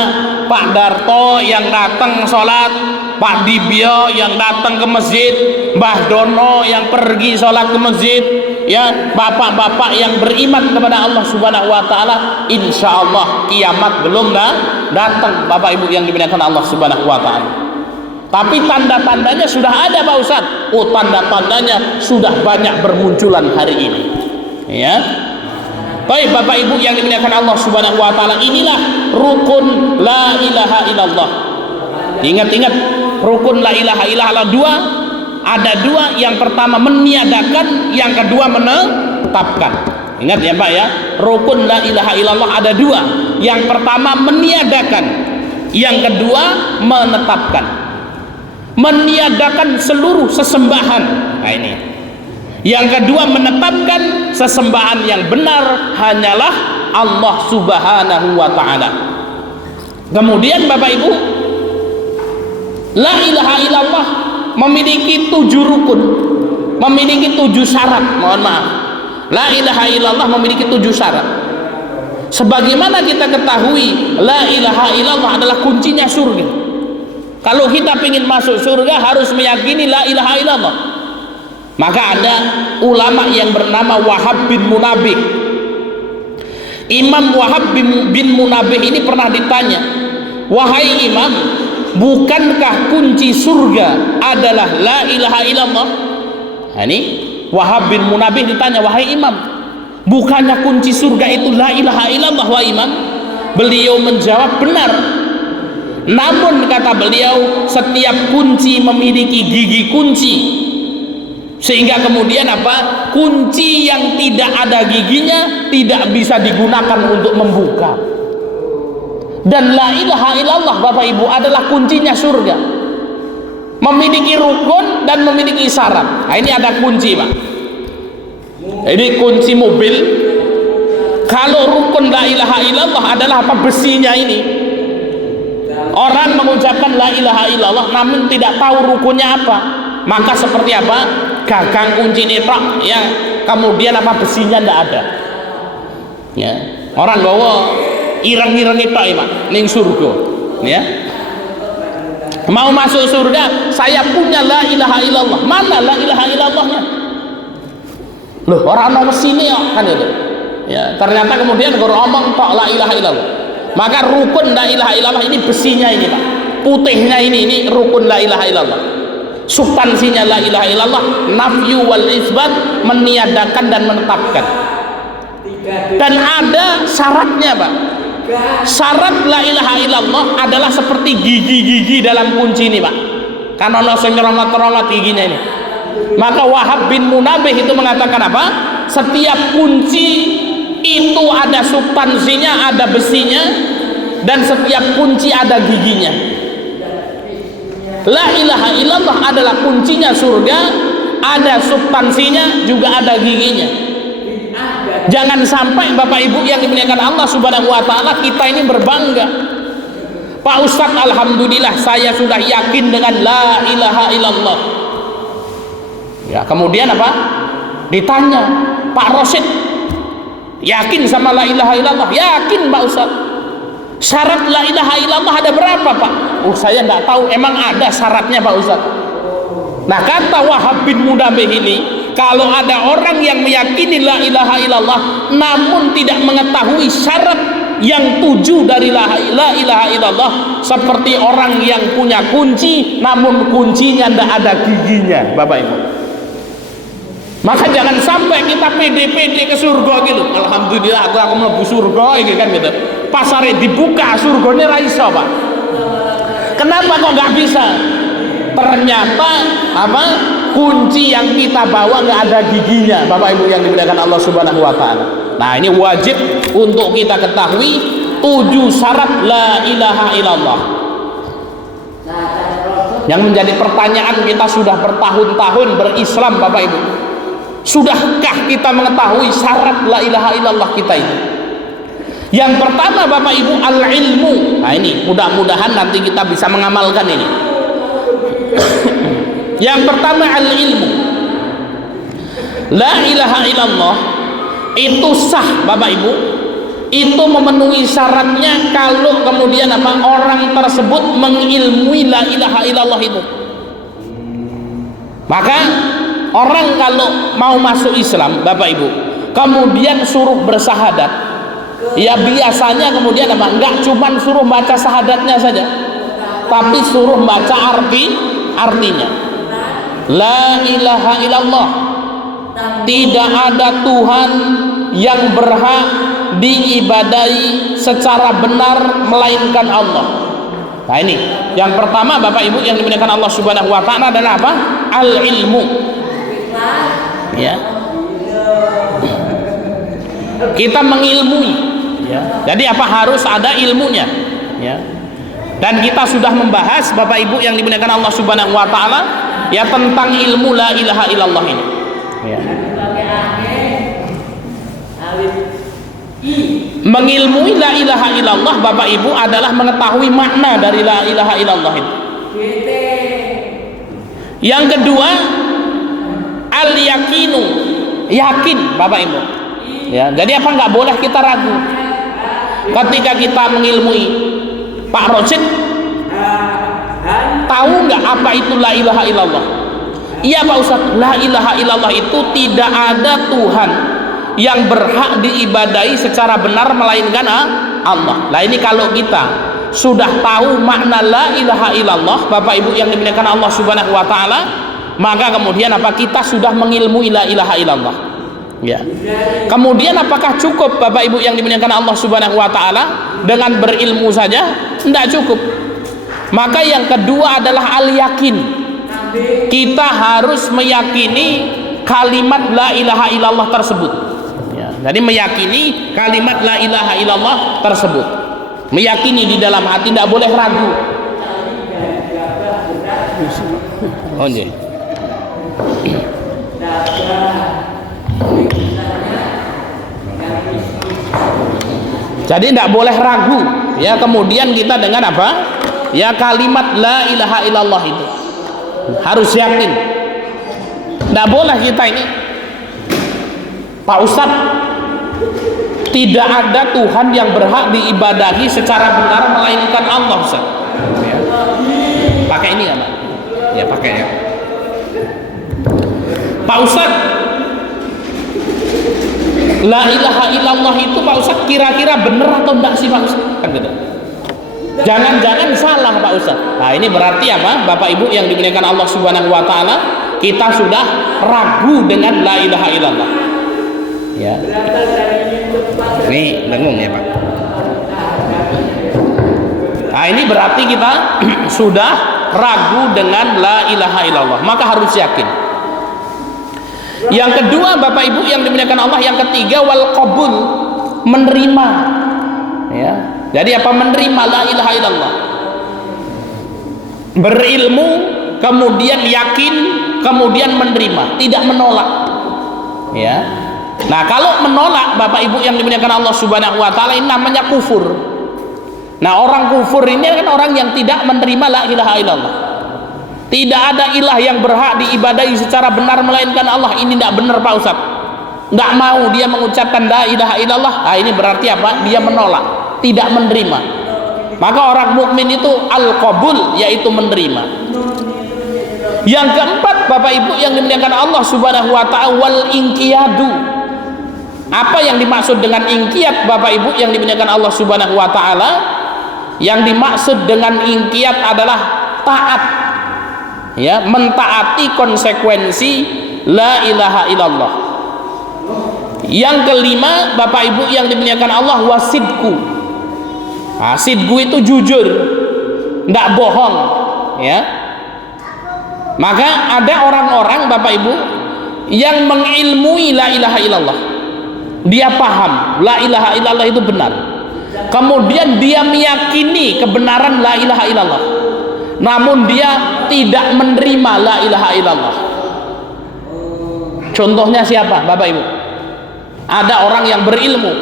Pak Darto yang datang sholat Pak Dibyo yang datang ke masjid, Mbah Dono yang pergi sholat ke masjid, ya, bapak-bapak yang beriman kepada Allah Subhanahu wa taala, insya Allah kiamat belum datang, Bapak Ibu yang dimuliakan Allah Subhanahu wa taala. Tapi tanda-tandanya sudah ada, Pak Ustadz. Oh, tanda-tandanya sudah banyak bermunculan hari ini, ya. Baik Bapak Ibu yang dimuliakan Allah Subhanahu wa taala, inilah rukun la ilaha illallah. Ingat-ingat, rukun la ilaha illallah ada dua. Yang pertama meniadakan, yang kedua menetapkan. Ingat ya Pak ya, rukun la ilaha illallah ada dua. Yang pertama meniadakan, yang kedua menetapkan. Meniadakan seluruh sesembahan, nah ini. Yang kedua menetapkan sesembahan yang benar hanyalah Allah Subhanahu wa taala. Kemudian Bapak Ibu, la ilaha illallah memiliki 7 rukun, memiliki 7 syarat. Mohon maaf, la ilaha illallah memiliki 7 syarat. Sebagaimana kita ketahui, la ilaha illallah adalah kuncinya surga. Kalau kita ingin masuk surga harus meyakini la ilaha illallah. Maka ada ulama yang bernama Wahab bin Munabih. Imam Wahab bin Munabih ini pernah ditanya, wahai Imam, bukankah kunci surga adalah la ilaha illallah? Nah, ini Wahab bin Munabih ditanya, wahai Imam, bukannya kunci surga itu la ilaha illallah, wahai Imam? Beliau menjawab, benar. Namun kata beliau, setiap kunci memiliki gigi kunci, sehingga kemudian apa? Kunci yang tidak ada giginya tidak bisa digunakan untuk membuka. Dan la ilaha illallah Bapak Ibu adalah kuncinya surga, memiliki rukun dan memiliki syarat. Nah, ini ada kunci Pak, ini kunci mobil. Kalau rukun la ilaha illallah adalah apa? Besinya ini. Orang mengucapkan la ilaha illallah namun tidak tahu rukunnya apa, maka seperti apa? Gagang kunci netok, ya, kemudian apa? Besinya tidak ada, ya. Orang gawa ireng-ireng itu ya Pak, ning surga, ya. Mau masuk surga, saya punya la ilaha illallah. Mana la ilaha illallahnya? Loh, orang nomor sini ya, kan itu. Ya, ternyata kemudian ngomong tok la ilaha illallah. Maka rukun la ilaha illallah ini besinya ini Pak, putihnya ini rukun la ilaha illallah. Substansinya la ilaha illallah nafyu wal isbat, meniadakan dan menetapkan. Dan ada syaratnya Pak. Syarat la ilaha illallah adalah seperti gigi-gigi dalam kunci ini Pak, kan ono sing nyeromot-nyeromot giginya ini. Maka Wahab bin Munabih itu mengatakan apa? Setiap kunci itu ada substansinya, ada besinya, dan setiap kunci ada giginya. La ilaha illallah adalah kuncinya surga, ada substansinya, juga ada giginya. Jangan sampai Bapak Ibu yang dimuliakan Allah Subhanahu wa taala, kita ini berbangga, Pak Ustadz, alhamdulillah saya sudah yakin dengan la ilaha illallah. Ya, kemudian apa? Ditanya, Pak Rosid, yakin sama la ilaha illallah? Yakin Pak Ustadz. Syarat la ilaha illallah ada berapa Pak? Oh, saya tidak tahu, emang ada syaratnya Pak Ustadz. Nah, kata Wahab bin Munabih ini, kalau ada orang yang meyakini la ilaha illallah namun tidak mengetahui syarat yang 7 dari la ilaha illallah, seperti orang yang punya kunci namun kuncinya tidak ada giginya Bapak Ibu. Maka jangan sampai kita pede-pede ke surga gitu. Alhamdulillah aku mlebu surga gitu kan gitu. Pasare dibuka, surgane ra iso, Pak. Kenapa kok nggak bisa? Ternyata apa? Kunci yang kita bawa nggak ada giginya, Bapak Ibu yang dimuliakan Allah Subhanahu wa taala. Nah, ini wajib untuk kita ketahui 7 syarat la ilaha illallah. Yang menjadi pertanyaan kita sudah bertahun-tahun berislam Bapak Ibu. Sudahkah kita mengetahui syarat la ilaha illallah kita ini? Yang pertama Bapak Ibu, al-ilmu. Nah, ini mudah-mudahan nanti kita bisa mengamalkan ini. Yang pertama al-ilmu. La ilaha illallah itu sah Bapak Ibu itu memenuhi syaratnya kalau kemudian apa, orang tersebut mengilmui la ilaha illallah itu. Maka orang kalau mau masuk Islam, Bapak Ibu, kemudian suruh bersahadat, ya biasanya kemudian apa, enggak cuma suruh baca syahadatnya saja, tapi suruh baca artinya. La ilaha illallah, tidak ada Tuhan yang berhak diibadai secara benar melainkan Allah. Nah ini yang pertama Bapak Ibu yang dimuliakan Allah Subhanahu wa taala adalah apa? Al-ilmu. Ya. Kita mengilmui, ya. Jadi apa, harus ada ilmunya, ya. Dan kita sudah membahas Bapak Ibu yang dimuliakan Allah Subhanahu wa taala ya tentang ilmu la ilaha illallah ini. Ya. Mengilmui la ilaha illallah Bapak Ibu adalah mengetahui makna dari la ilaha illallah itu. Yang kedua, al yakinu, yakin Bapak Ibu. Ya, jadi apa, nggak boleh kita ragu ketika kita mengilmui. Pak Rosid tahu nggak apa itu la ilaha illallah? Iya Pak Ustadz, la ilaha illallah itu tidak ada Tuhan yang berhak diibadai secara benar melainkan Allah. Nah ini kalau kita sudah tahu makna la ilaha illallah Bapak Ibu yang dimuliakan Allah Subhanahu wa taala, maka kemudian apa, kita sudah mengilmui la ilaha illallah. Ya. Kemudian apakah cukup Bapak Ibu yang dimuliakan Allah Subhanahu wa taala dengan berilmu saja? Tidak cukup. Maka yang kedua adalah al yakin. Kita harus meyakini kalimat la ilaha illallah tersebut. Ya. Jadi meyakini kalimat la ilaha illallah tersebut. Meyakini di dalam hati, tidak boleh ragu. Oh iya. Jadi tidak boleh ragu, ya. Kemudian kita dengan apa, ya kalimat la ilaha illallah itu harus yakin. Tidak boleh kita ini, Pak Ustadz, tidak ada Tuhan yang berhak diibadahi secara benar melainkan Allah, Ustaz. Ya. Pakai ini ya Pak? Ya pakai ya. Pak Ustadz, la ilaha illallah itu Pak Ustadz kira-kira benar atau enggak sih Pak Ustadz? Kan gitu. Jangan-jangan salah Pak Ustadz. Nah ini berarti apa, Bapak Ibu yang dimuliakan Allah Subhanahu wa taala, kita sudah ragu dengan la ilaha illallah. Ya. Ini dengung ya Pak. Nah ini berarti kita sudah ragu dengan la ilaha illallah, maka harus yakin. Yang kedua Bapak Ibu yang dimuliakan Allah, yang ketiga wal qabul, menerima. Ya. Jadi apa, menerima la ilaha illallah. Berilmu, kemudian yakin, kemudian menerima, tidak menolak. Ya. Nah, kalau menolak Bapak Ibu yang dimuliakan Allah Subhanahu wa taala, ini namanya kufur. Nah, orang kufur ini kan orang yang tidak menerima la ilaha illallah. Tidak ada ilah yang berhak diibadahi secara benar melainkan Allah. Ini tidak benar Pak Ustadz. Nggak mau dia mengucapkan la ilaha illallah. Nah, ini berarti apa? Dia menolak, tidak menerima. Maka orang mukmin itu al-qabul, yaitu menerima. Yang keempat Bapak Ibu yang dimuliakan Allah Subhanahu wa taala, wal inqiyadu. Apa yang dimaksud dengan inqiyad Bapak Ibu yang dimuliakan Allah Subhanahu wa taala? Yang dimaksud dengan inqiyad adalah taat. Ya, mentaati konsekuensi la ilaha illallah. Yang kelima Bapak Ibu yang dimuliakan Allah, wasidku. Nah, sidku itu jujur, tidak bohong, ya. Maka ada orang-orang Bapak Ibu yang mengilmui la ilaha illallah, dia paham la ilaha illallah itu benar, kemudian dia meyakini kebenaran la ilaha illallah, namun dia tidak menerima la ilaha illallah. Contohnya siapa Bapak Ibu? Ada orang yang berilmu,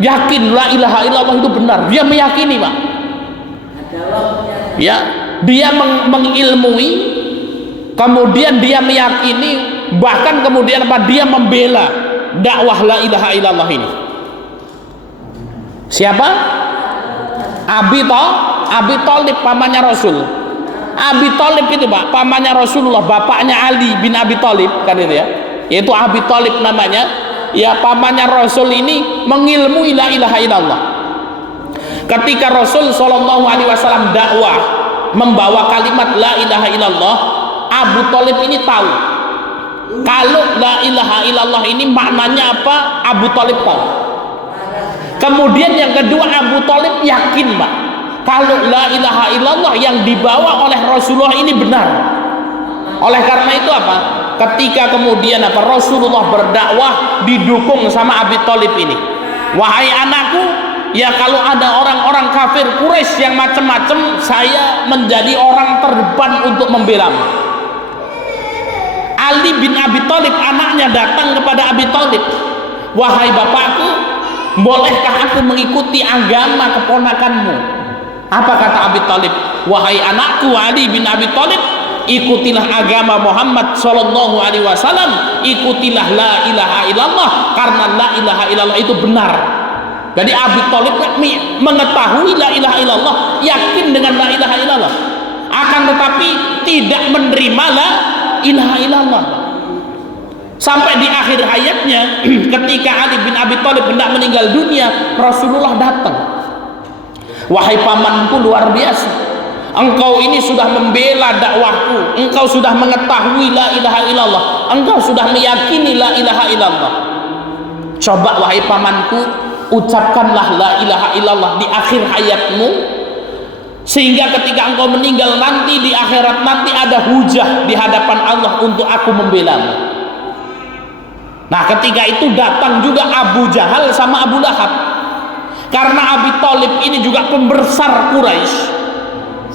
yakin la ilaha illallah itu benar, dia meyakini Pak, ya, dia mengilmui, kemudian dia meyakini, bahkan kemudian apa, dia membela dakwah la ilaha illallah ini. Siapa? Abi Thalib, pamannya Rasul. Abi Thalib itu Pak, pamannya Rasulullah, bapaknya Ali bin Abi Thalib kan itu ya. Yaitu Abi Thalib namanya. Ya, pamannya Rasul ini mengilmui la ilaha illallah. Ketika Rasul sallallahu alaihi wasallam dakwah membawa kalimat la ilaha illallah, Abu Thalib ini tahu kalau la ilaha illallah ini maknanya apa. Abu Thalib tahu. Kemudian yang kedua, Abu Thalib yakin Pak kalau la ilaha illallah yang dibawa oleh Rasulullah ini benar. Oleh karena itu apa? Ketika kemudian Rasulullah berdakwah didukung sama Abi Thalib ini, wahai anakku, ya kalau ada orang-orang kafir Quraisy yang macam-macam, saya menjadi orang terdepan untuk membela. Ali bin Abi Thalib anaknya datang kepada Abi Thalib, wahai bapakku, bolehkah aku mengikuti agama keponakanmu? Apa kata Abi Thalib? Wahai anakku Ali bin Abi Thalib, ikutilah agama Muhammad sallallahu alaihi wasallam, ikutilah la ilaha illallah, karena la ilaha illallah itu benar. Jadi Abi Thalib mengetahui la ilaha illallah, yakin dengan la ilaha illallah, akan tetapi tidak menerima la ilaha illallah. Sampai di akhir hayatnya ketika Ali bin Abi Thalib hendak meninggal dunia, Rasulullah datang. Wahai pamanku luar biasa, engkau ini sudah membela dakwahku, engkau sudah mengetahui la ilaha illallah, engkau sudah meyakini la ilaha illallah. Coba wahai pamanku, ucapkanlah la ilaha illallah di akhir hayatmu, sehingga ketika engkau meninggal nanti di akhirat nanti ada hujah di hadapan Allah untuk aku membelamu. Nah, ketika itu datang juga Abu Jahal sama Abu Lahab. Karena Abi Thalib ini juga pembesar Quraisy,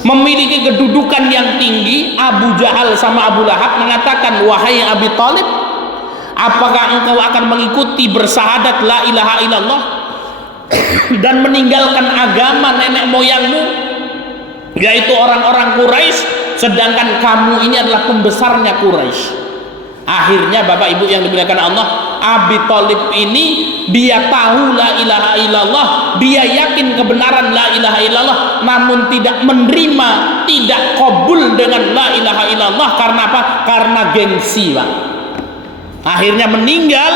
memiliki kedudukan yang tinggi. Abu Jahal sama Abu Lahab mengatakan, wahai Abi Thalib, apakah engkau akan mengikuti bersyahadat la ilaha illallah dan meninggalkan agama nenek moyangmu, yaitu orang-orang Quraisy, sedangkan kamu ini adalah pembesarnya Quraisy? Akhirnya Bapak Ibu yang dimuliakan Allah, Abi Thalib ini dia tahu la ilaha illallah, dia yakin kebenaran la ilaha illallah, namun tidak menerima, tidak qabul dengan la ilaha illallah. Karena apa? Karena gengsi Pak. Akhirnya meninggal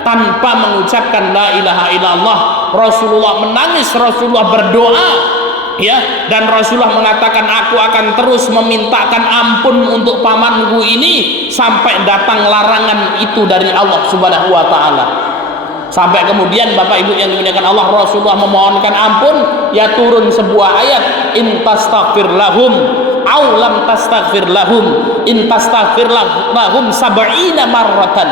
tanpa mengucapkan la ilaha illallah. Rasulullah menangis, Rasulullah berdoa, ya, dan Rasulullah mengatakan, aku akan terus memintakan ampun untuk pamanku ini sampai datang larangan itu dari Allah Subhanahu wa taala. Sampai kemudian Bapak Ibu yang dimuliakan Allah, Rasulullah memohonkan ampun, ya turun sebuah ayat, in tastaghfir lahum aw lam tastaghfir lahum in tastaghfir lahum sab'ina marratan.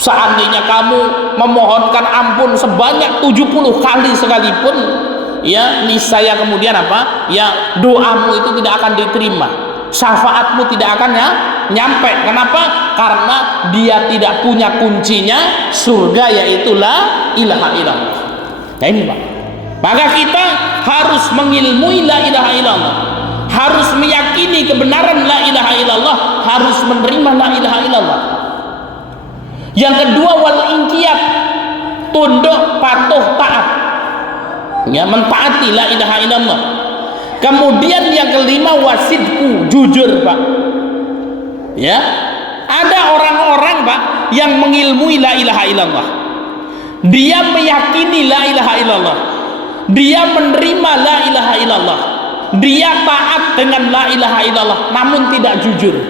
Seandainya kamu memohonkan ampun sebanyak 70 kali sekalipun, ya niscaya kemudian apa? Ya doamu itu tidak akan diterima, syafaatmu tidak akan nyampe. Kenapa? Karena dia tidak punya kuncinya surga, yaitu la ilaha illallah. Nah ini Pak, maka kita harus mengilmui la ilaha illallah, harus meyakini kebenaran la ilaha illallah, harus menerima la ilaha illallah. Yang kedua, wal inqiyad, tunduk patuh taat, ya, mentaati la ilaha illallah. Kemudian yang kelima, wasidku, jujur Pak. Ya, ada orang-orang Pak yang mengilmui la ilaha illallah, dia meyakini la ilaha illallah, dia menerima la ilaha illallah, dia taat dengan la ilaha illallah, namun tidak jujur.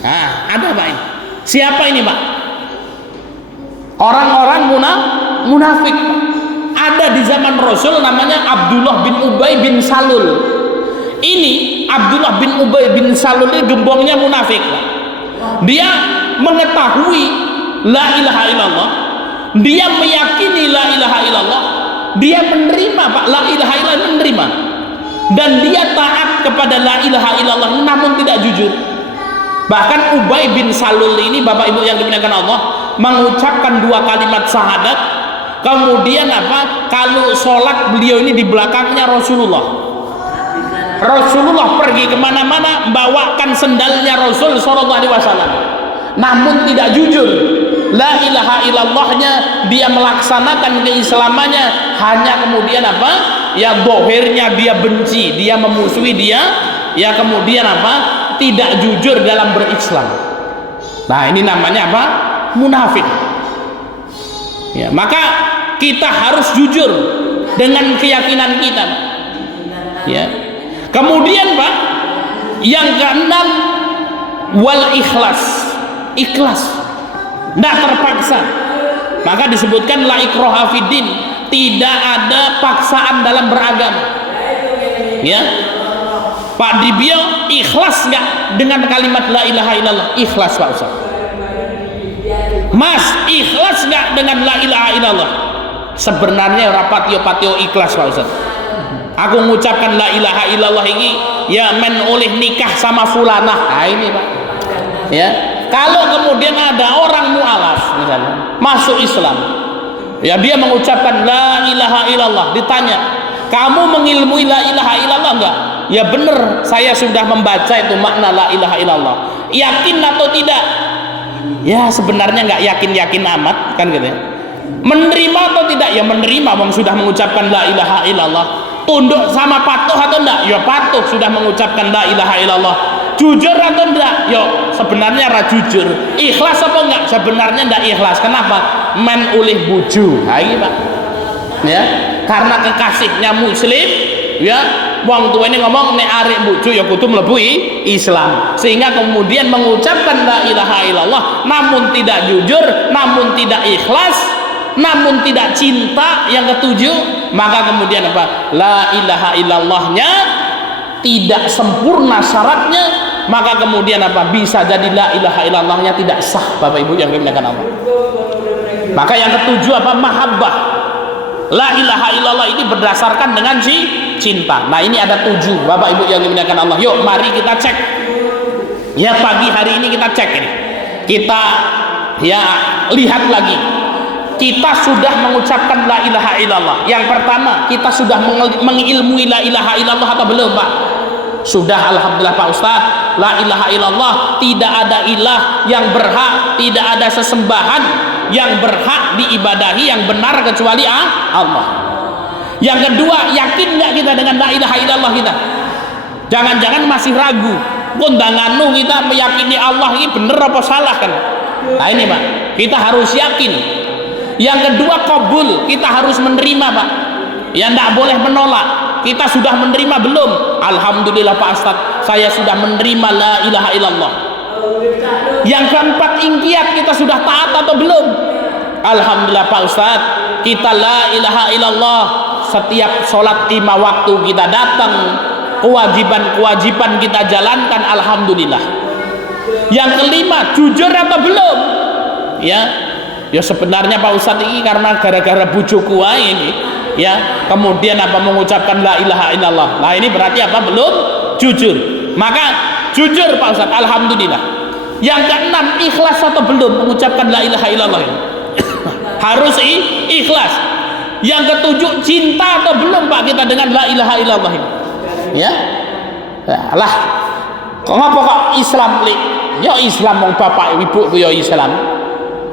Nah, ada Pak ini. Siapa ini Pak? Orang-orang munafik. Ada di zaman Rasul namanya Abdullah bin Ubay bin Salul. Ini Abdullah bin Ubay bin Salul ini gembongnya munafik. Dia mengetahui la ilaha illallah, dia meyakini la ilaha illallah, dia menerima Pak la ilaha illallah, menerima, dan dia taat kepada la ilaha illallah, namun tidak jujur. Bahkan Ubay bin Salul ini Bapak Ibu yang dimuliakan Allah mengucapkan 2 kalimat syahadat, kemudian apa? Kalau sholat beliau ini di belakangnya Rasulullah. Rasulullah pergi kemana-mana membawakan sendalnya Rasul Shallallahu Alaihi Wasallam, namun tidak jujur. la ilaha illallahnya, dia melaksanakan keislamannya, hanya kemudian apa? Ya dohirnya dia benci, dia memusuhi dia, ya kemudian apa? Tidak jujur dalam berislam. Nah ini namanya apa? Munafik. Ya, maka kita harus jujur dengan keyakinan kita. Ya. Kemudian Pak, yang keenam, wal ikhlas. Ikhlas, tidak terpaksa. Maka disebutkan la ikraha fiddin, tidak ada paksaan dalam beragama. Ya, Pak Dibio ikhlas nggak dengan kalimat la ilaha illallah? Ikhlas Pak Ustaz. Mas, ikhlas nggak dengan la ilaha illallah? Sebenarnya rapatio-patio ikhlas Pak Ustaz. Aku mengucapkan la ilaha illallah ini ya men oleh nikah sama fulanah. Nah ini Pak. Ya, kalau kemudian ada orang mualaf misalnya masuk Islam, ya dia mengucapkan la ilaha illallah, ditanya, kamu mengilmui la ilaha illallah enggak? Ya benar, saya sudah membaca itu makna la ilaha illallah. Yakin atau tidak? Ya sebenarnya nggak yakin-yakin amat kan gitu ya. Menerima atau tidak? Ya menerima, wong sudah mengucapkan la ilaha illallah. Tunduk sama patuh atau enggak? Ya patuh, sudah mengucapkan la ilaha illallah. Jujur atau enggak? Yo sebenarnya ra jujur. Ikhlas apa enggak? Sebenarnya enggak ikhlas. Kenapa? Men ulih buju. Nah ini Pak. Ya, karena kekasihnya muslim, ya wong tua ini ngomong nek arek buju ya kudu mlebu Islam. Sehingga kemudian mengucapkan la ilaha illallah namun tidak jujur, namun tidak ikhlas, namun tidak cinta, yang ketujuh, maka kemudian apa? La ilaha illallahnya tidak sempurna syaratnya, maka kemudian apa? Bisa jadi la ilaha illallahnya tidak sah Bapak Ibu yang dimuliakan Allah. Maka yang ketujuh apa? Mahabbah. La ilaha illallah ini berdasarkan dengan cinta. Nah ini ada 7 Bapak Ibu yang dimuliakan Allah. Yuk mari kita cek. Ya pagi hari ini kita cek ini. Kita ya lihat lagi. Kita sudah mengucapkan la ilaha illallah. Yang pertama, kita sudah mengilmui la ilaha illallah atau belum Pak? Sudah, alhamdulillah Pak Ustadz. La ilaha illallah, tidak ada ilah yang berhak, tidak ada sesembahan yang berhak diibadahi yang benar kecuali Allah. Yang kedua, yakin nggak kita dengan la ilaha illallah kita? Jangan-jangan masih ragu. Kondanganu kita meyakini Allah ini benar apa salah kan? Nah ini Pak, kita harus yakin. Yang kedua, qabul, kita harus menerima Pak. Ya tidak boleh menolak. Kita sudah menerima belum? Alhamdulillah Pak Ustadz, saya sudah menerima la ilaha illallah. Yang keempat, ingkiat, kita sudah taat atau belum? Alhamdulillah Pak Ustadz, kita la ilaha illallah. Setiap sholat 5 waktu kita datang, kewajiban-kewajiban kita jalankan, alhamdulillah. Yang kelima, jujur atau belum? Ya sebenarnya Pak Ustadz ini karena gara-gara bujuku ini, ya kemudian apa mengucapkan la ilaha illallah. Nah ini berarti apa? Belum jujur. Maka jujur Pak Ustadz, alhamdulillah. Yang keenam, ikhlas atau belum mengucapkan la ilaha illallah ini? Harus ikhlas. Yang ketujuh, cinta atau belum Pak kita dengan la ilaha illallah ini? Ya lah, kok ngapa kok Islam li? Ya Islam wong bapak ibu ku ya Islam.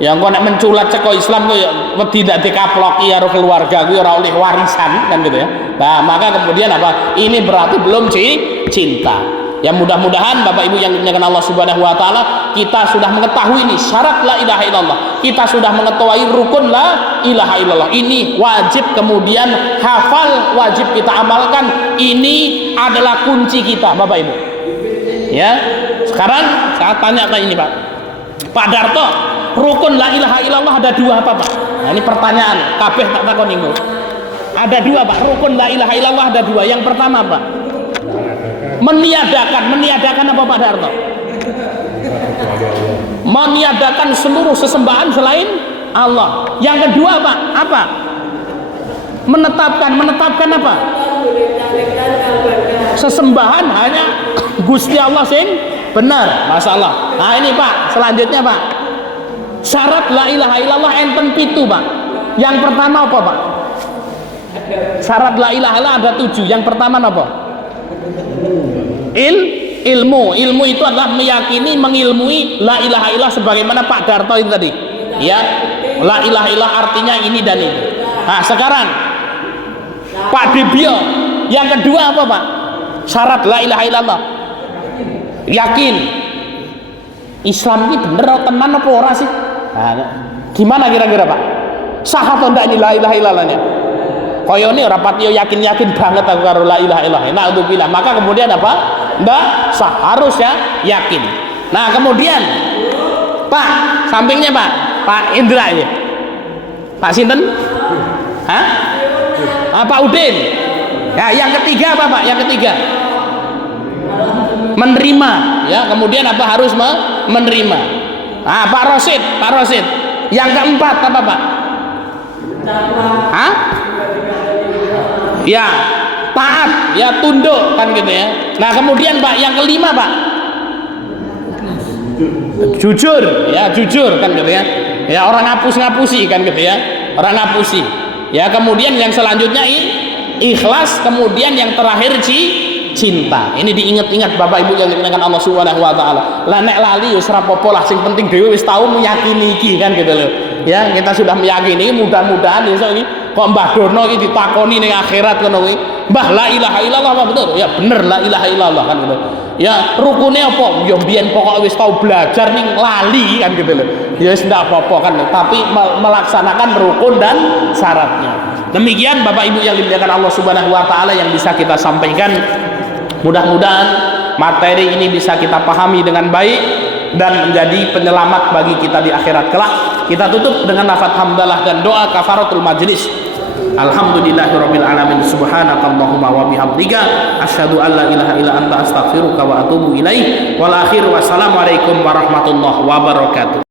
Yang kau nak menculat ceko Islam tu ya tidak dikaploki karo keluarga ku ora oleh warisan kan gitu ya. Nah maka kemudian apa? Ini berarti belum cinta. Ya mudah-mudahan Bapak Ibu yang dimuliakan Allah Subhanahu Wa Taala, kita sudah mengetahui ini syarat la ilaha illallah. Kita sudah mengetahui rukun la ilaha illallah. Ini wajib kemudian hafal, wajib kita amalkan. Ini adalah kunci kita Bapak Ibu. Ya sekarang saya tanya ke ini Pak Darto. Rukun la ilaha illallah ada 2 apa Pak? Nah ini pertanyaan kabeh tak takon niku. Ada 2 Pak, rukun la ilaha illallah ada 2. Yang pertama Pak, meniadakan apa Pak Darto? Meniadakan seluruh sesembahan selain Allah. Yang kedua Pak, apa? Menetapkan apa? Sesembahan hanya Gusti Allah sing benar. Masalah. Nah ini Pak, selanjutnya Pak, syarat la ilaha illallah enten 7 Pak. Yang pertama apa Pak? Syarat la ilaha illallah ada 7. Yang pertama apa? Ilmu itu adalah meyakini, mengilmui la ilaha illallah sebagaimana Pak Darto itu tadi. ya la ilaha illallah artinya ini dan itu. Nah sekarang Pak Debio yang kedua apa Pak syarat la ilaha illallah? Yakin Islam ini bener tenan apa ora sih? Nah, gimana kira-kira Pak? Sah atau enggak ini la ilaha illallahnya? Kaya ini rapat yo yakin-yakin banget aku karo la ilaha illallah. Nah untuk bilang maka kemudian apa? Enggak sah, harus ya yakin. Nah kemudian Pak sampingnya Pak Indra ini Pak Sinten? Hah? Pak Udin. Ya yang ketiga apa Pak? Yang ketiga menerima ya, kemudian apa harus menerima. Pak Rosid yang keempat apa Pak? Hah? Ya taat ya, tunduk kan gitu ya. Nah kemudian Pak yang kelima Pak jujur ya, jujur kan gitu ya. Ya orang ngapusi kan gitu ya, orang ngapusi ya. Kemudian yang selanjutnya ikhlas, kemudian yang terakhir cinta. Ini diingat-ingat Bapak Ibu yang dimuliakan Allah Subhanahu wa taala. Lah nek lali wis ora apa-apa lah, sing penting dhewe wis tau meyakini iki kan gitu loh. Ya, kita sudah meyakini, mudah-mudahan besok ini kok Mbah Dono iki ditakoni ning akhirat ngono kuwi. Mbah la ilaha illallah apa betul? Ya bener la ilaha illallah kan gitu. Ya rukune apa? Ya mbiyen pokok wis tau belajar ning lali kan gitu loh. Ya wis ndak apa-apa kan, tapi melaksanakan rukun dan syaratnya. Demikian Bapak Ibu yang dimuliakan Allah Subhanahu wa taala yang bisa kita sampaikan. Mudah-mudahan materi ini bisa kita pahami dengan baik dan menjadi penyelamat bagi kita di akhirat kelak. Kita tutup dengan lafaz hamdalah dan doa kafaratul majlis. Alhamdulillahirabbil alamin, subhanakallahumma wa bihamdika asyhadu an la ilaha illa anta astaghfiruka wa atubu ilaik. Wal akhir wassalamu alaikum warahmatullahi wabarakatuh.